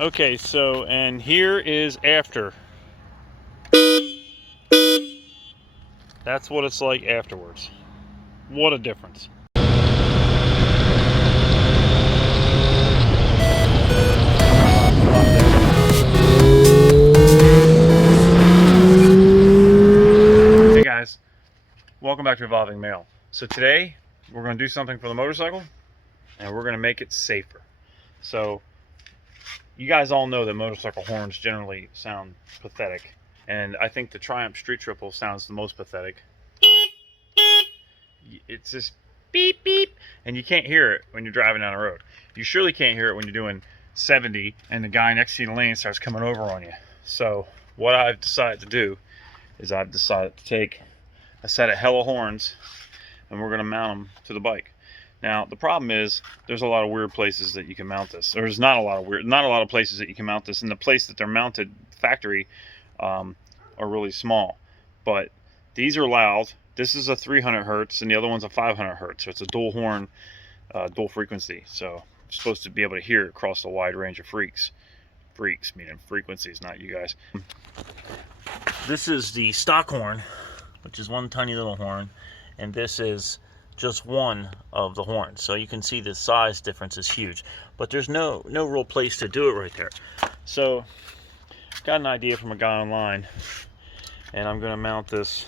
Okay, so, and here is after. That's what it's like afterwards. What a difference. Hey guys, welcome back to Evolving Mail. So today we're going to do something for the motorcycle and we're going to make it safer. So you guys all know that motorcycle horns generally sound pathetic, and I think the Triumph Street Triple sounds the most pathetic. It's just beep beep, and you can't hear it when you're driving down the road. You surely can't hear it when you're doing 70 and the guy next to you in the lane starts coming over on you. So what I've decided to do is I've decided to take a set of hella horns and we're going to mount them to the bike. Now the problem is there's a lot of weird places that you can mount this. There's not a lot of places that you can mount this, and the place that they're mounted factory are really small. But these are loud. This is a 300 hertz and the other one's a 500 hertz. So it's a dual horn, dual frequency. So you're supposed to be able to hear it across a wide range of freaks meaning frequencies, not you guys. This is the stock horn, which is one tiny little horn, and this is just one of the horns. So you can see the size difference is huge, but there's no real place to do it right there. So got an idea from a guy online, and I'm gonna mount this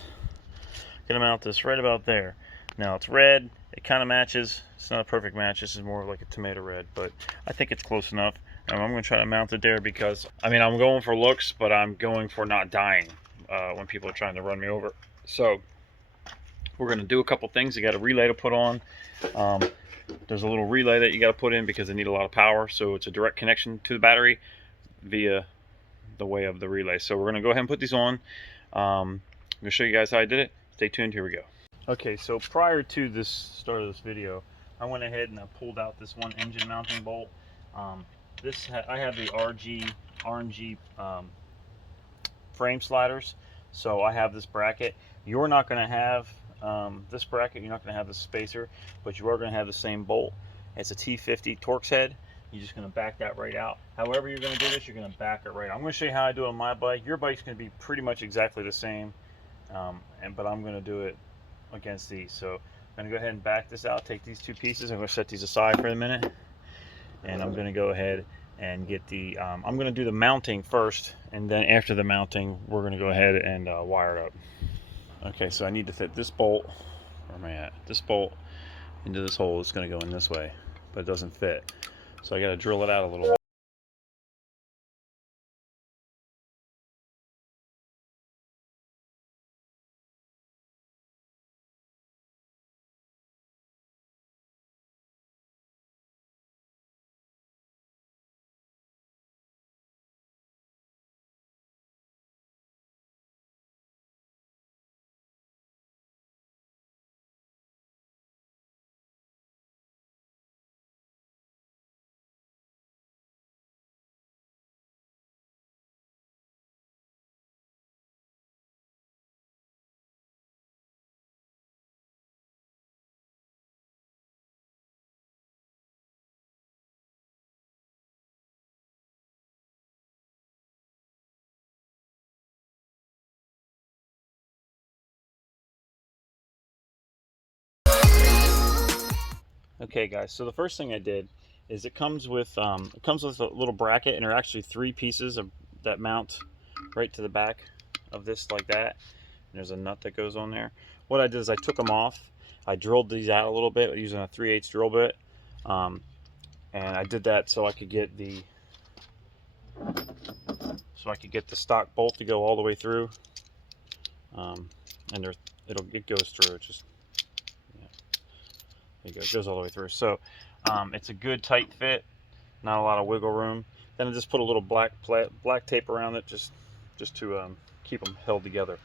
right about there. Now it's red, it kind of matches. It's not a perfect match, this is more like a tomato red, but I think it's close enough. And I'm gonna try to mount it there because, I mean, I'm going for looks, but I'm going for not dying when people are trying to run me over. So we're going to do a couple things. You got a relay to put on. There's a little relay that you got to put in because they need a lot of power. So it's a direct connection to the battery via the way of the relay. So we're going to go ahead and put these on. I'm going to show you guys how I did it. Stay tuned. Here we go. Okay, so prior to this start of this video, I went ahead and I pulled out this one engine mounting bolt. I have the RNG frame sliders. So I have this bracket. You're not going to have this bracket, you're not going to have the spacer, but you are going to have the same bolt. It's a T50 Torx head. You're just going to back that right out. However you're going to do this, you're going to back it right out. I'm going to show you how I do it on my bike. Your bike's going to be pretty much exactly the same, but I'm going to do it against these. So I'm going to go ahead and back this out, take these two pieces, I'm going to set these aside for a minute, and I'm going to go ahead and get the, I'm going to do the mounting first, and then after the mounting, we're going to go ahead and wire it up. Okay, so I need to fit this bolt, where am I at? This bolt into this hole. It's going to go in this way, but it doesn't fit. So I got to drill it out a little bit. Okay guys, so the first thing I did is it comes with a little bracket, and there are actually three pieces that mount right to the back of this like that. And there's a nut that goes on there. What I did is I took them off. I drilled these out a little bit using a 3/8 drill bit, and I did that so I could get the stock bolt to go all the way through, and it goes through. It just, yeah, there you go. It goes all the way through. So it's a good tight fit, not a lot of wiggle room. Then I just put a little black tape around it just to keep them held together.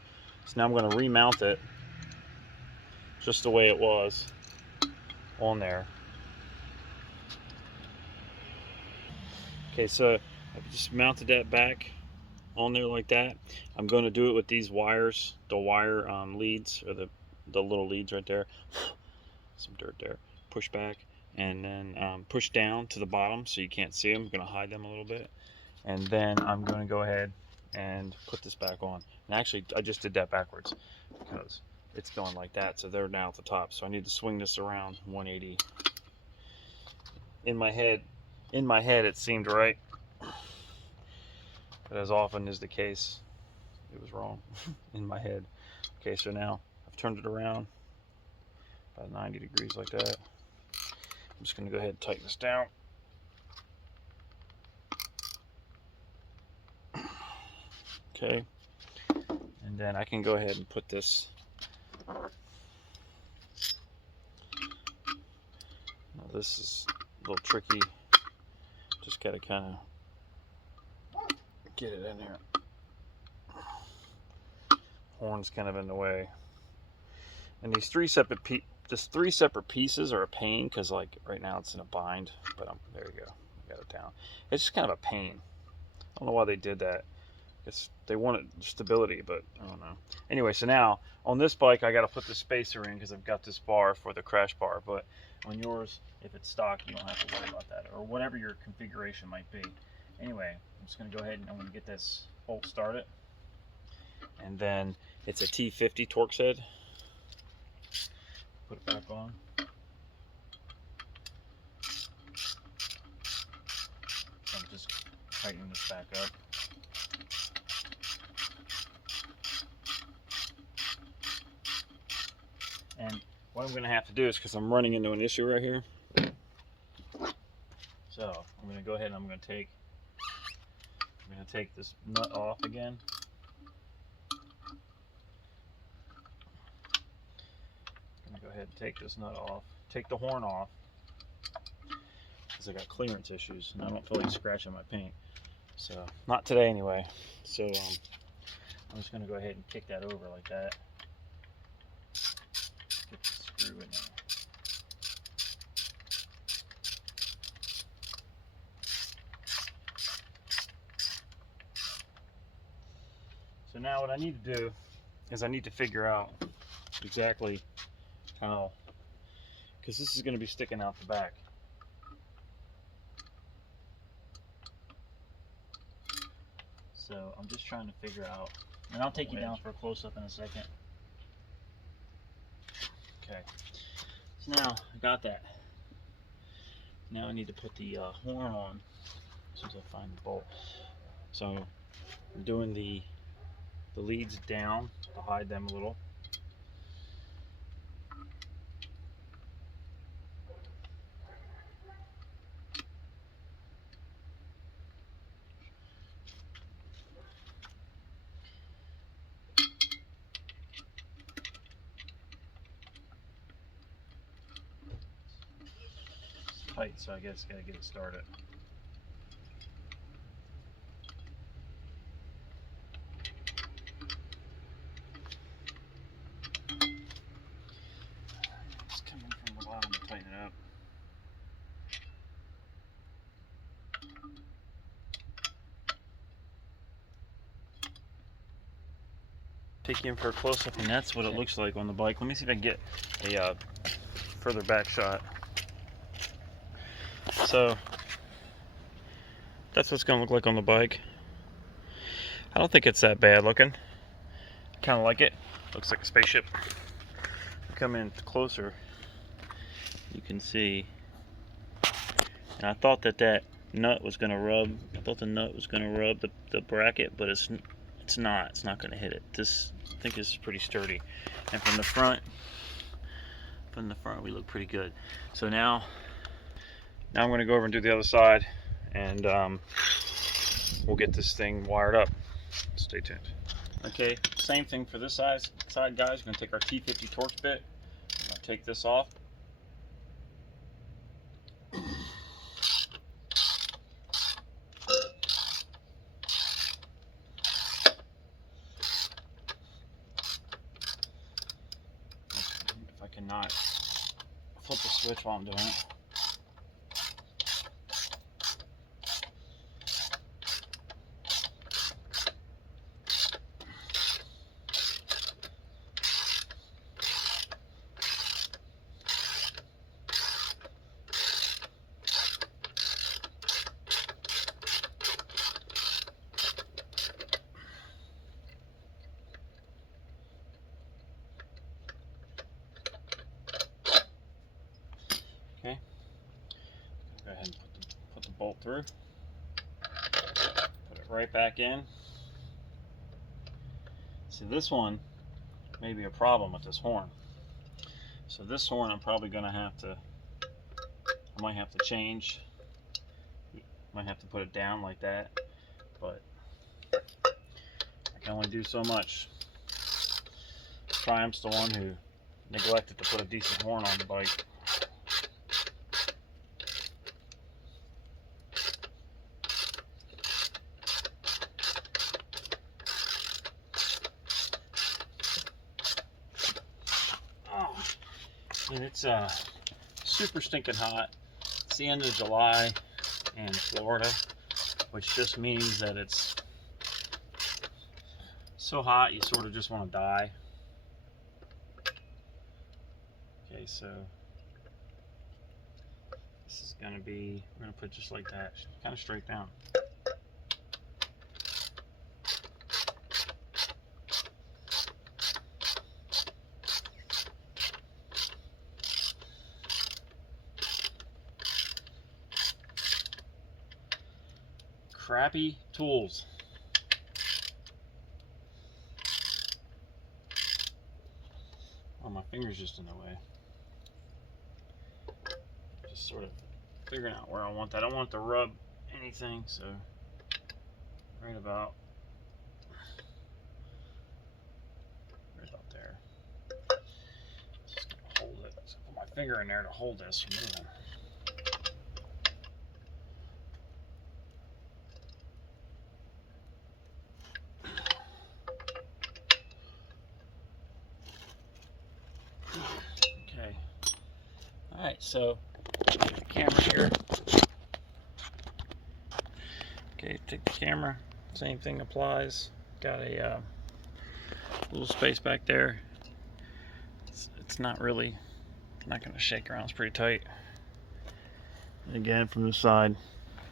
So now I'm going to remount it just the way it was on there. Okay, so I've just mounted that back on there like that. I'm going to do it with these wires, the wire leads, or the little leads right there. Some dirt there. Push back, and then push down to the bottom so you can't see them. I'm going to hide them a little bit, and then I'm going to go ahead and put this back on. And actually, I just did that backwards because it's going like that, so they're now at the top. So I need to swing this around 180. In my head, it seemed right, but as often is the case, it was wrong in my head. Okay, so now I've turned it around about 90 degrees like that. I'm just going to go ahead and tighten this down. Okay, and then I can go ahead and put this. Now this is a little tricky. Just got to kind of get it in there. Horn's kind of in the way. And these three separate pieces are a pain because, like, right now it's in a bind. But there you go, I got it down. It's just kind of a pain. I don't know why they did that. I guess they wanted stability, but I don't know. Anyway, so now on this bike, I got to put the spacer in because I've got this bar for the crash bar. But on yours, if it's stock, you don't have to worry about that, or whatever your configuration might be. Anyway, I'm just going to go ahead and I'm going to get this bolt started. And then it's a T50 Torx head. Put it back on. I'm just tightening this back up. And what I'm going to have to do is, because I'm running into an issue right here, so I'm going to go ahead and I'm going to take this nut off again. I'm going to go ahead and take this nut off, take the horn off, because I got clearance issues and I don't feel like scratching my paint. So not today anyway. So I'm just going to go ahead and kick that over like that. Get the screw in there. So now what I need to do is I need to figure out exactly how, because this is going to be sticking out the back. So I'm just trying to figure out, and I'll take you down for a close-up in a second. Okay, so now I got that. Now I need to put the horn on as soon as I find the bolt. So I'm doing the leads down to hide them a little. It's tight, so I guess gotta get it started. Just coming from the bottom to tighten it up. Take you in for a close-up, and that's what it looks like on the bike. Let me see if I can get a further back shot. So that's what it's gonna look like on the bike. I don't think it's that bad looking. I kind of like it. Looks like a spaceship. Come in closer, you can see. And I thought that nut was gonna rub. I thought the nut was gonna rub the bracket, but it's not. It's not gonna hit it. This, I think, is pretty sturdy. And from the front, we look pretty good. So now I'm gonna go over and do the other side, and we'll get this thing wired up. Stay tuned. Okay, same thing for this side, guys. We're gonna take our T50 Torx bit. I'm gonna take this off. If I cannot flip the switch while I'm doing it. bolt through. Put it right back in. See, this one may be a problem with this horn. So this horn I'm probably going to have to, I might have to change. Might have to put it down like that, but I can only do so much. Triumph's the one who neglected to put a decent horn on the bike. Oh, and it's super stinking hot. It's the end of July in Florida, which just means that it's so hot you sort of just want to die. Okay, so this is going to be, we're going to put just like that, kind of straight down. Crappy tools. Oh, my finger's just in the way. Just sort of figuring out where I want that. I don't want to rub anything, so right about there. Just gonna hold it. So put my finger in there to hold this from moving. Okay. Alright, so take the camera here. Okay, take the camera. Same thing applies. Got a little space back there. It's not really, not going to shake around. It's pretty tight. And again, from this side,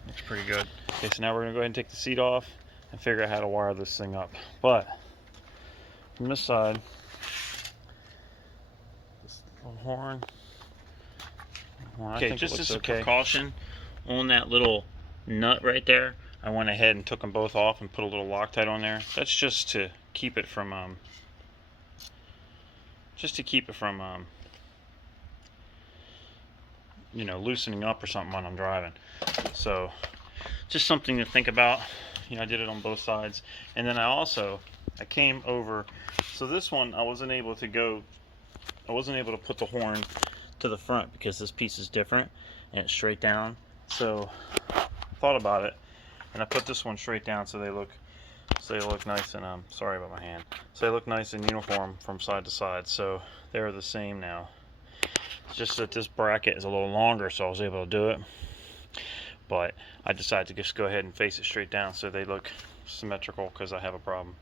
looks pretty good. Okay, so now we're going to go ahead and take the seat off and figure out how to wire this thing up. But from this side, this little horn. Okay, just as a precaution on that little nut right there, I went ahead and took them both off and put a little Loctite on there. That's just to keep it from you know, loosening up or something when I'm driving. So just something to think about. You know, I did it on both sides. And then I came over, so this one I wasn't able to put the horn to the front because this piece is different and it's straight down. So I thought about it and I put this one straight down so they look nice and sorry about my hand. So they look nice and uniform from side to side. So they're the same now. It's just that this bracket is a little longer, so I was able to do it. But I decided to just go ahead and face it straight down so they look symmetrical because I have a problem.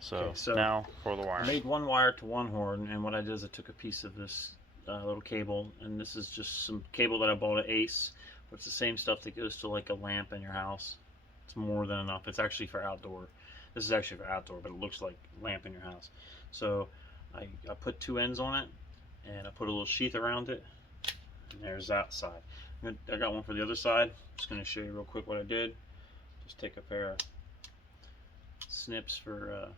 So, okay, so now for the wire. I made one wire to one horn, and what I did is I took a piece of this little cable, and this is just some cable that I bought at Ace. But it's the same stuff that goes to like a lamp in your house. It's more than enough. It's actually for outdoor. This is actually for outdoor, but it looks like a lamp in your house. So I put two ends on it, and I put a little sheath around it, and there's that side. I got one for the other side. I'm just going to show you real quick what I did. Just take a pair of snips for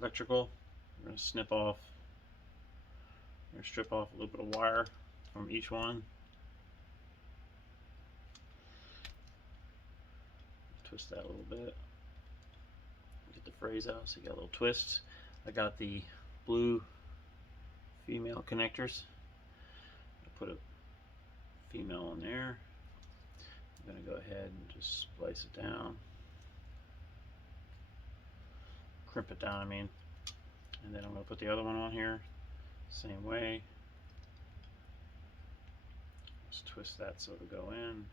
electrical. I'm going to strip off a little bit of wire from each one. Twist that a little bit. Get the phrase out so you got a little twist. I got the blue female connectors. I put a female on there. I'm going to go ahead and just splice it down. Crimp it down, I mean. And then I'm going to put the other one on here. Same way. Just twist that so it'll go in.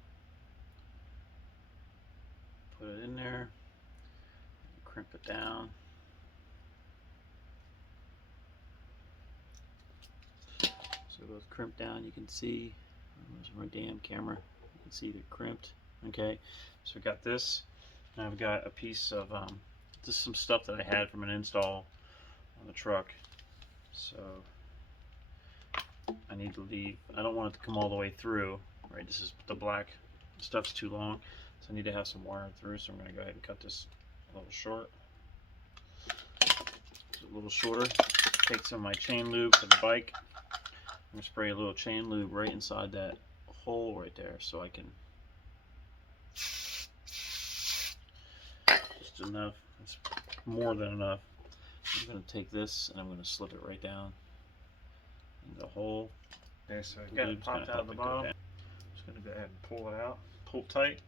Put it in there. Crimp it down. So both crimped down, you can see. There's my damn camera. You can see it crimped. Okay, so we got this. And I've got a piece of just some stuff that I had from an install on the truck. So I need to leave. I don't want it to come all the way through. Right, this is the black stuff's too long, so I need to have some wire through. So I'm going to go ahead and cut this a little short. A little shorter. Take some of my chain lube for the bike. I'm going to spray a little chain lube right inside that hole right there, so I can just enough. It's more than enough. I'm going to take this and I'm going to slip it right down in the hole. Okay, so I've got it popped out of the bottom. I'm just going to go ahead and pull it out. Pull tight.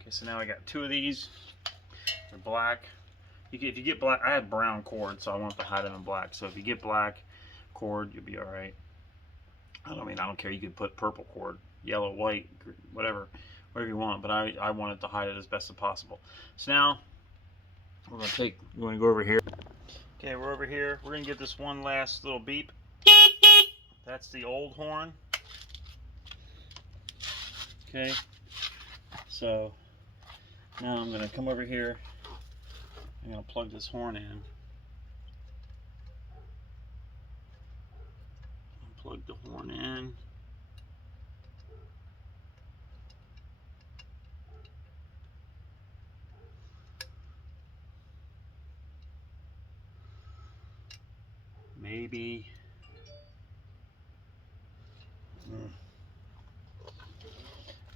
Okay, so now I got 2 of these. They're black. If you get black, I had brown cord, so I want to hide them in black. So if you get black cord, you'll be all right. I don't care. You could put purple cord, yellow, white, whatever you want. But I wanted to hide it as best as possible. So now we're going to go over here. Okay, we're over here. We're going to get this one last little beep. That's the old horn. Okay. So now I'm going to come over here. I'm going to plug this horn in. Plug the horn in. Maybe.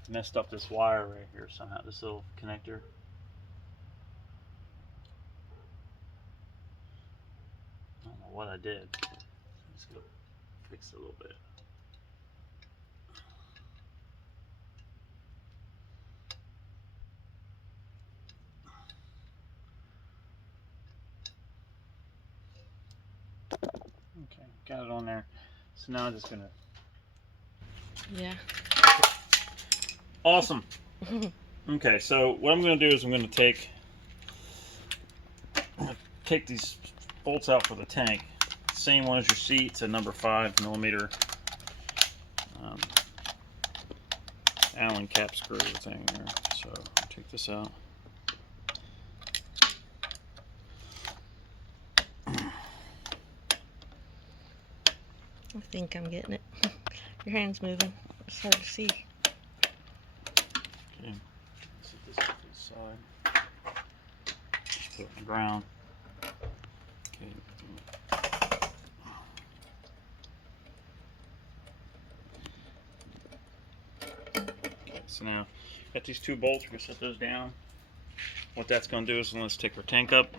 Messed up this wire right here somehow, this little connector. I don't know what I did. Let's go fix it a little bit. Okay, got it on there. So now I'm just gonna. Yeah. Awesome. Okay, so what I'm gonna do is I'm gonna take these bolts out for the tank. Same one as your seat. It's a number 5mm Allen cap screw thing there. So I'll take this out. I think I'm getting it. Your hand's moving. It's hard to see. Okay. Set this off to the side. Just put it on the ground. Okay. Okay, so now got these 2 bolts. We're gonna set those down. What that's gonna do is let's take our tank up.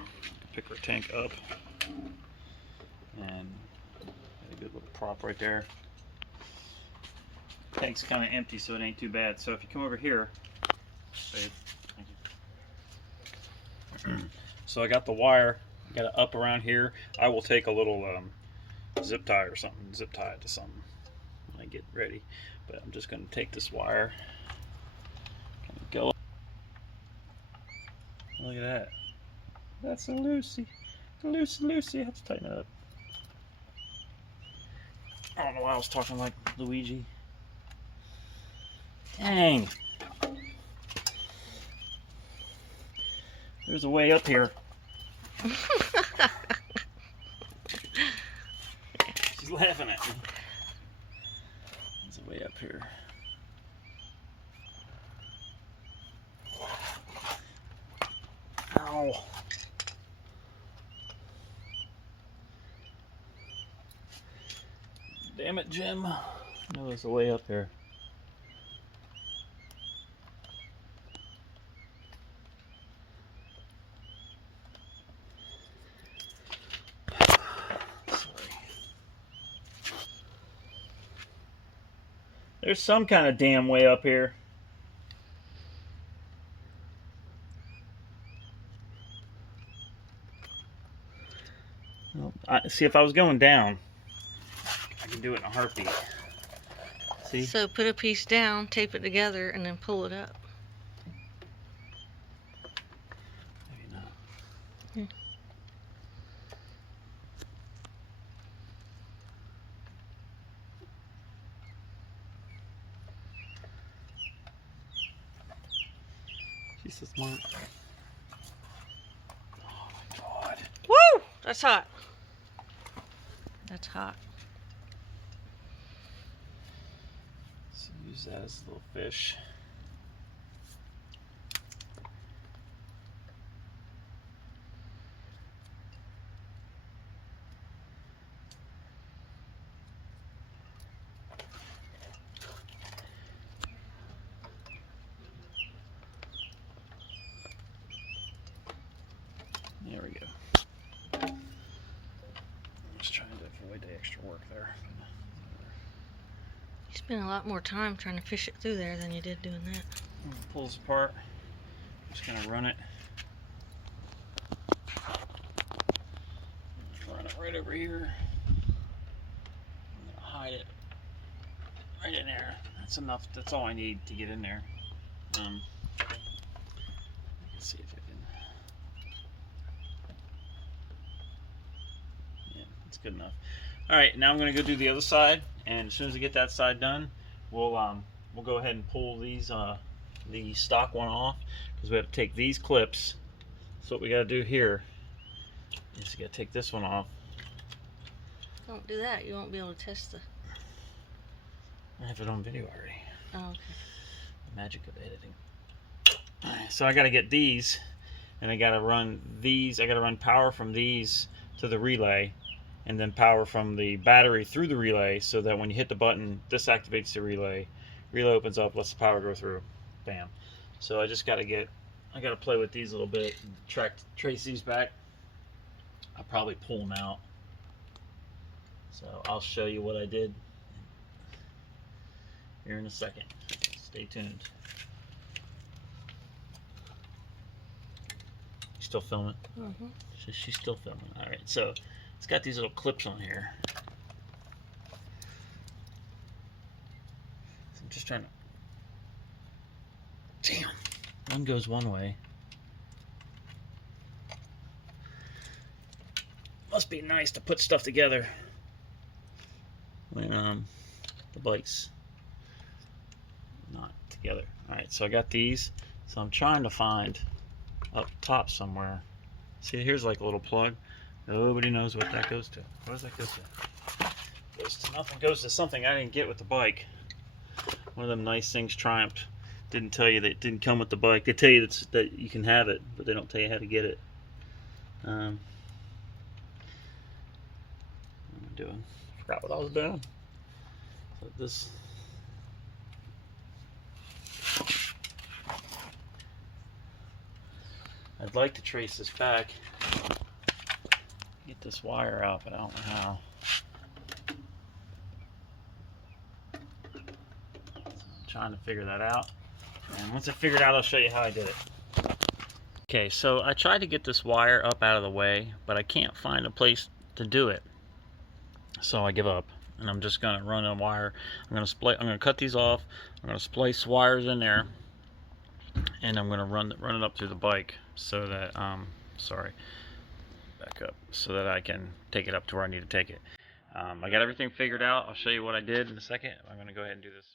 Pick our tank up. And a good little prop right there. Tank's kind of empty, so it ain't too bad. So if you come over here, so I got the wire, got it up around here. I will take a little zip tie or something, zip tie it to something when I get ready. But I'm just going to take this wire, go. Look at that. That's a loosey. Loosey. I have to tighten it up. I don't know why I was talking like Luigi. Dang. There's a way up here. She's laughing at me. There's a way up here. Ow. Damn it, Jim. I know there's a way up here. There's some kind of damn way up here. Well, see, if I was going down, I can do it in a heartbeat. See? So put a piece down, tape it together, and then pull it up. Maybe not. Yeah. She's so smart. Oh my God. Woo! That's hot. That's hot. So you use that as a little fish. There we go. Just trying to avoid the extra work there. You spent a lot more time trying to fish it through there than you did doing that. Pull this apart. Just gonna run it. Run it right over here. I'm gonna hide it right in there. That's enough. That's all I need to get in there. Let's see if I can. Yeah, that's good enough. All right, now I'm gonna go do the other side, and as soon as I get that side done, we'll go ahead and pull these the stock one off, because we have to take these clips. So what we got to do here is we got to take this one off. Don't do that. You won't be able to test the... I have it on video already. Oh, okay. The magic of editing. So I got to get these, and I got to run these. I got to run power from these to the relay, and then power from the battery through the relay, so that when you hit the button, this activates the relay. Relay opens up, lets the power go through. Bam. So I just got to get, I got to play with these a little bit, and trace these back. I'll probably pull them out. So I'll show you what I did here in a second. Stay tuned. You still filming? Mm-hmm. She's still filming. All right, so it's got these little clips on here. So I'm just trying to... Damn. One goes one way. Must be nice to put stuff together when the bike's not together. Alright, so I got these. So I'm trying to find up top somewhere. See, here's like a little plug. Nobody knows what that goes to. What does that go to? Goes to nothing. Goes to something I didn't get with the bike. One of them nice things Triumph didn't tell you that it didn't come with the bike. They tell you that you can have it, but they don't tell you how to get it. What am I doing? Forgot what I was doing. So this. I'd like to trace this back. Get this wire out, but I don't know how. So I'm trying to figure that out. And once I figure it out, I'll show you how I did it. Okay, so I tried to get this wire up out of the way, but I can't find a place to do it. So I give up, and I'm just gonna run a wire. I'm gonna cut these off. I'm gonna splice wires in there, and I'm gonna run it up through the bike so that sorry, back up, so that I can take it up to where I need to take it. I got everything figured out. I'll show you what I did in a second. I'm gonna go ahead and do this.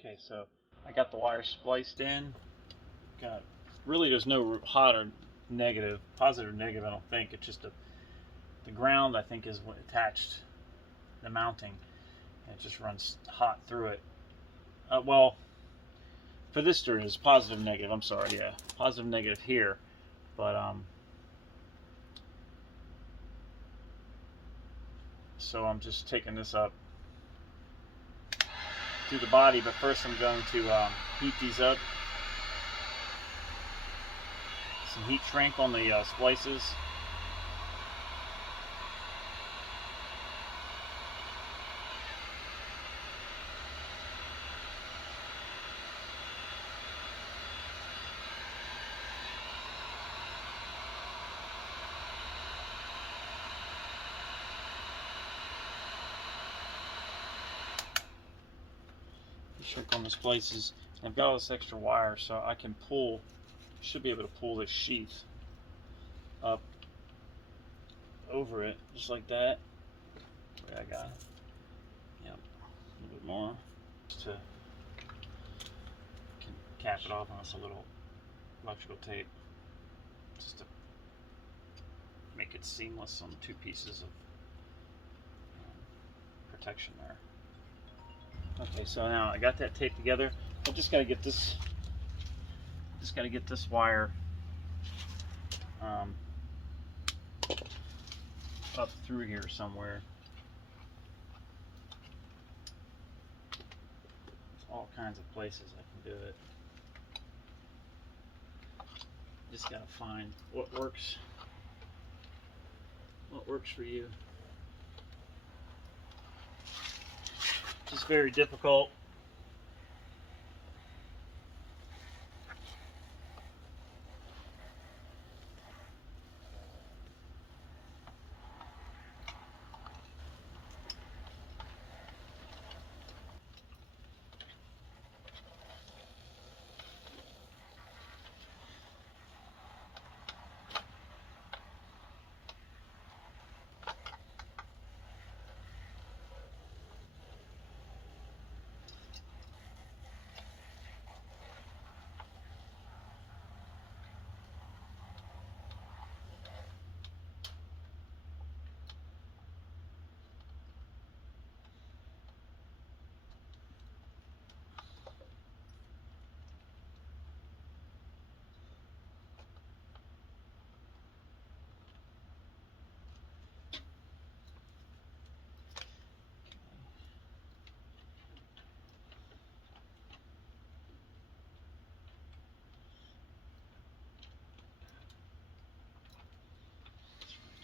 Okay, so I got the wire spliced in, got really there's no hot or negative, positive or negative, I don't think. It's just the ground, I think, is what attached the mounting, and it just runs hot through it. Well, for this there is positive, negative. I'm sorry, yeah, positive, negative here, but so I'm just taking this up through the body, but first I'm going to heat these up. Some heat shrink on the splices. Shrink on the splices. I've got all this extra wire, so I can pull, should be able to pull this sheath up over it, just like that. Where I got it. Yep, a little bit more. Just to can cap it off on this little electrical tape, just to make it seamless on the two pieces of protection there. Okay, so now I got that taped together. I just got to get this. Just got to get this wire up through here somewhere. There's all kinds of places I can do it. Just got to find what works. What works for you. It's very difficult.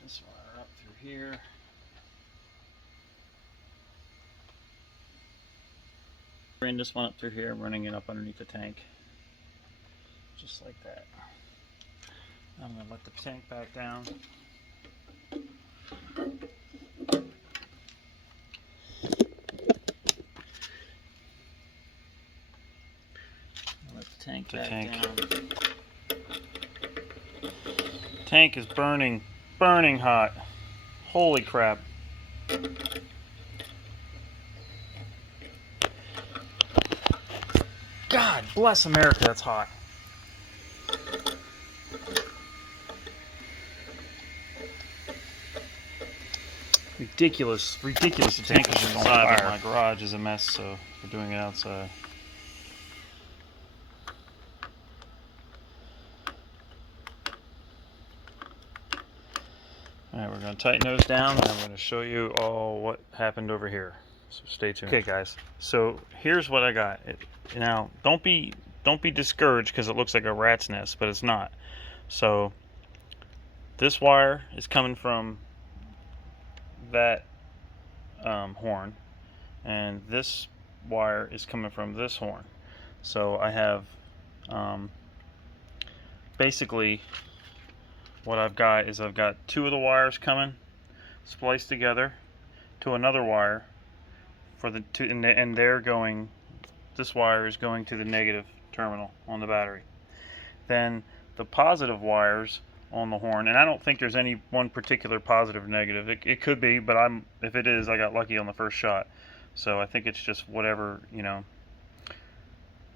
This wire up through here. Bring this one up through here, running it up underneath the tank. Just like that. I'm going to let the tank back down. Let the tank back down. Tank is burning hot. Holy crap. God bless America, that's hot. Ridiculous. The tank is inside, but my garage is a mess, so we're doing it outside. Alright, we're going to tighten those down, and I'm going to show you all what happened over here. So stay tuned. Okay, guys. So here's what I got. Now, don't be discouraged because it looks like a rat's nest, but it's not. So this wire is coming from that horn, and this wire is coming from this horn. So I have basically what I've got is I've got two of the wires coming spliced together to another wire for the two, and they're going, this wire is going to the negative terminal on the battery. Then the positive wires on the horn, and I don't think there's any one particular positive or negative. It could be, but if it is, I got lucky on the first shot. So I think it's just whatever, you know,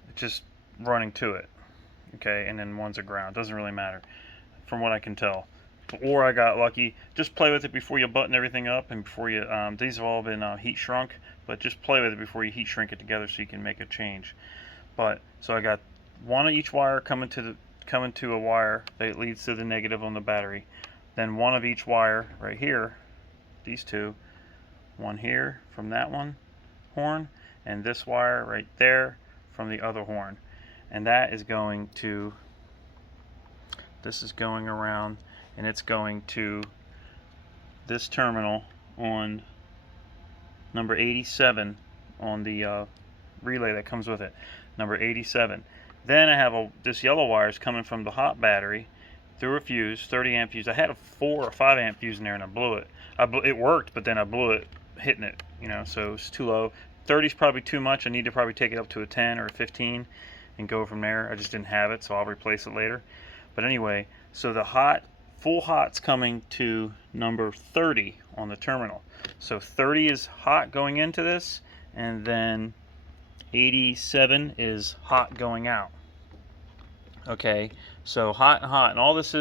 it's just running to it. okay, and then one's a ground. Doesn't really matter, from what I can tell. Or I got lucky. Just play with it before you button everything up, and before you. These have all been heat shrunk, but just play with it before you heat shrink it together so you can make a change. But so I got one of each wire coming to a wire that leads to the negative on the battery. Then one of each wire right here, these two, one here from that one horn, and this wire right there from the other horn. And that is going to, this is going around, and it's going to this terminal on number 87 on the relay that comes with it, number 87. Then I have this yellow wire is coming from the hot battery through a fuse, 30 amp fuse. I had a 4 or 5 amp fuse in there and I blew it. It worked, but then I blew it hitting it, you know, so it's too low. 30 is probably too much. I need to probably take it up to a 10 or a 15 and go from there. I just didn't have it, so I'll replace it later. But anyway, so the full hot's coming to number 30 on the terminal. So 30 is hot going into this, and then 87 is hot going out. Okay, so hot and hot, and all this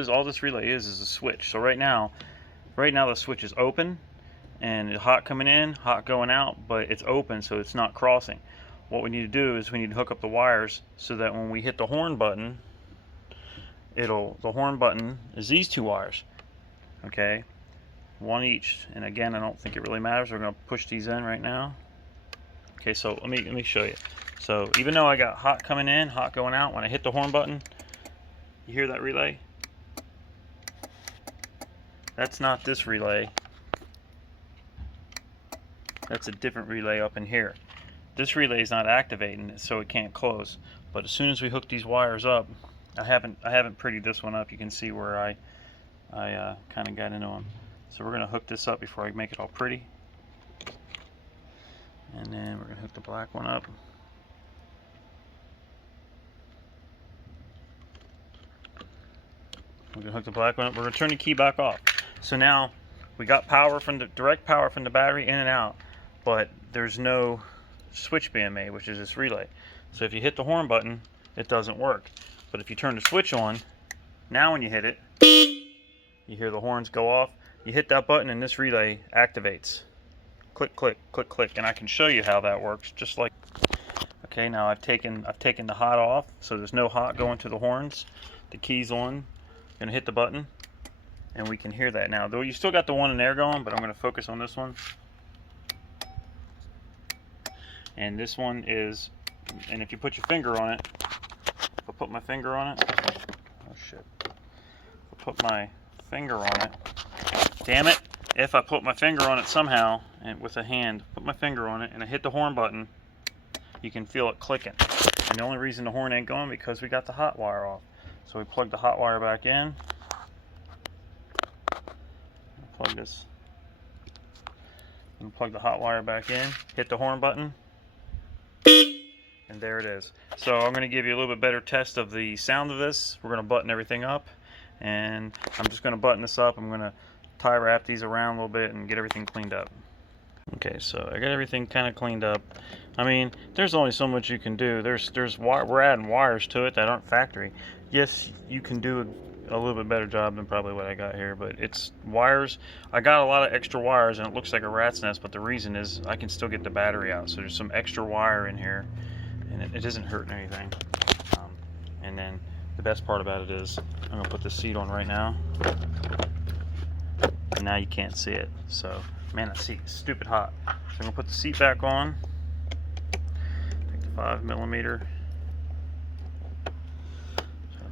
relay is a switch. So right now the switch is open, and it's hot coming in, hot going out, but it's open, so it's not crossing. What we need to do is we need to hook up the wires so that when we hit the horn button, the horn button is these two wires. Okay, one each, and again, I don't think it really matters. We're going to push these in right now. Okay, so let me show you. So even though I got hot coming in, hot going out, when I hit the horn button, you hear that relay? That's not this relay. That's a different relay up in here. This relay is not activating, so it can't close. But as soon as we hook these wires up, I haven't prettied this one up. You can see where I kind of got into them. So we're going to hook this up before I make it all pretty. And then we're going to hook the black one up. We're going to hook the black one up. We're going to turn the key back off. So now we got power from the direct power from the battery in and out, but there's no switch being made, which is this relay. So if you hit the horn button, it doesn't work. But if you turn the switch on, now when you hit it, you hear the horns go off. You hit that button and this relay activates. Click, click, click, click, and I can show you how that works. Just like, okay, now I've taken the hot off, so there's no hot going to the horns. The key's on. I'm gonna hit the button, and we can hear that now. Though you still got the one in there going, but I'm gonna focus on this one. And this one is, and if you put your finger on it, if I put my finger on it, oh shit, if I put my finger on it, damn it, if I put my finger on it somehow, and with a hand, put my finger on it, and I hit the horn button, you can feel it clicking. And the only reason the horn ain't going because we got the hot wire off. So we plug the hot wire back in. Plug this. And plug the hot wire back in. Hit the horn button. And there it is. So I'm going to give you a little bit better test of the sound of this. We're going to button everything up. And I'm just going to button this up. I'm going to tie wrap these around a little bit and get everything cleaned up. Okay, so I got everything kind of cleaned up. I mean, there's only so much you can do. We're adding wires to it that aren't factory. Yes, you can do a little bit better job than probably what I got here, but it's wires. I got a lot of extra wires and it looks like a rat's nest, but the reason is I can still get the battery out. So there's some extra wire in here and it isn't hurting anything. And then the best part about it is I'm gonna put the seat on right now. And now you can't see it. So, man, that seat is stupid hot. So I'm gonna put the seat back on. Take the 5mm.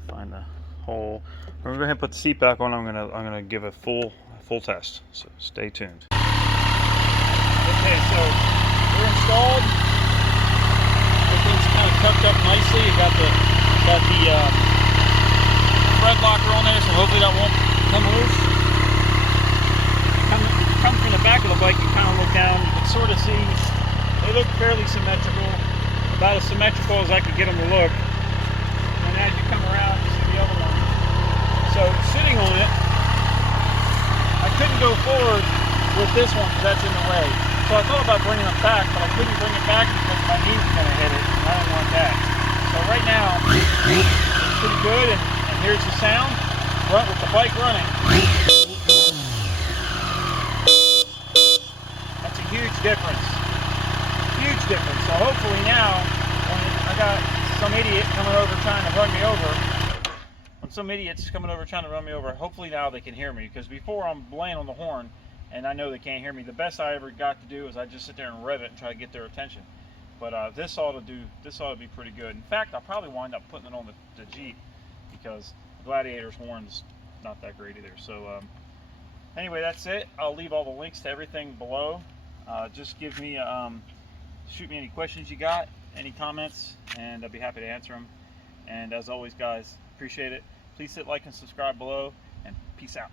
Find the hole. We're gonna go ahead and put the seat back on. I'm gonna give a full test. So stay tuned. Okay, so we're installed. Everything's kind of tucked up nicely. You got the thread locker on there, so hopefully that won't come loose. Come from the back of the bike, you kind of look down. You can sort of see they look fairly symmetrical, about as symmetrical as I could get them to look. And as you come around, you see the other one. So sitting on it, I couldn't go forward with this one because that's in the way. So I thought about bringing it back, but I couldn't bring it back because my knee's going to hit it, and I don't want that. So right now, it's pretty good, and here's the sound with the bike running. That's a huge difference. Huge difference. So hopefully now, when I got some idiot coming over trying to run me over, hopefully now they can hear me, because before I'm laying on the horn and I know they can't hear me. The best I ever got to do is I just sit there and rev it and try to get their attention. But this ought to be pretty good. In fact, I'll probably wind up putting it on the Jeep, because the Gladiator's horn's not that great either. So anyway, that's it. I'll leave all the links to everything below. Just give me shoot me any questions you got, any comments, and I'll be happy to answer them. And as always, guys, appreciate it. Please hit like and subscribe below, and peace out.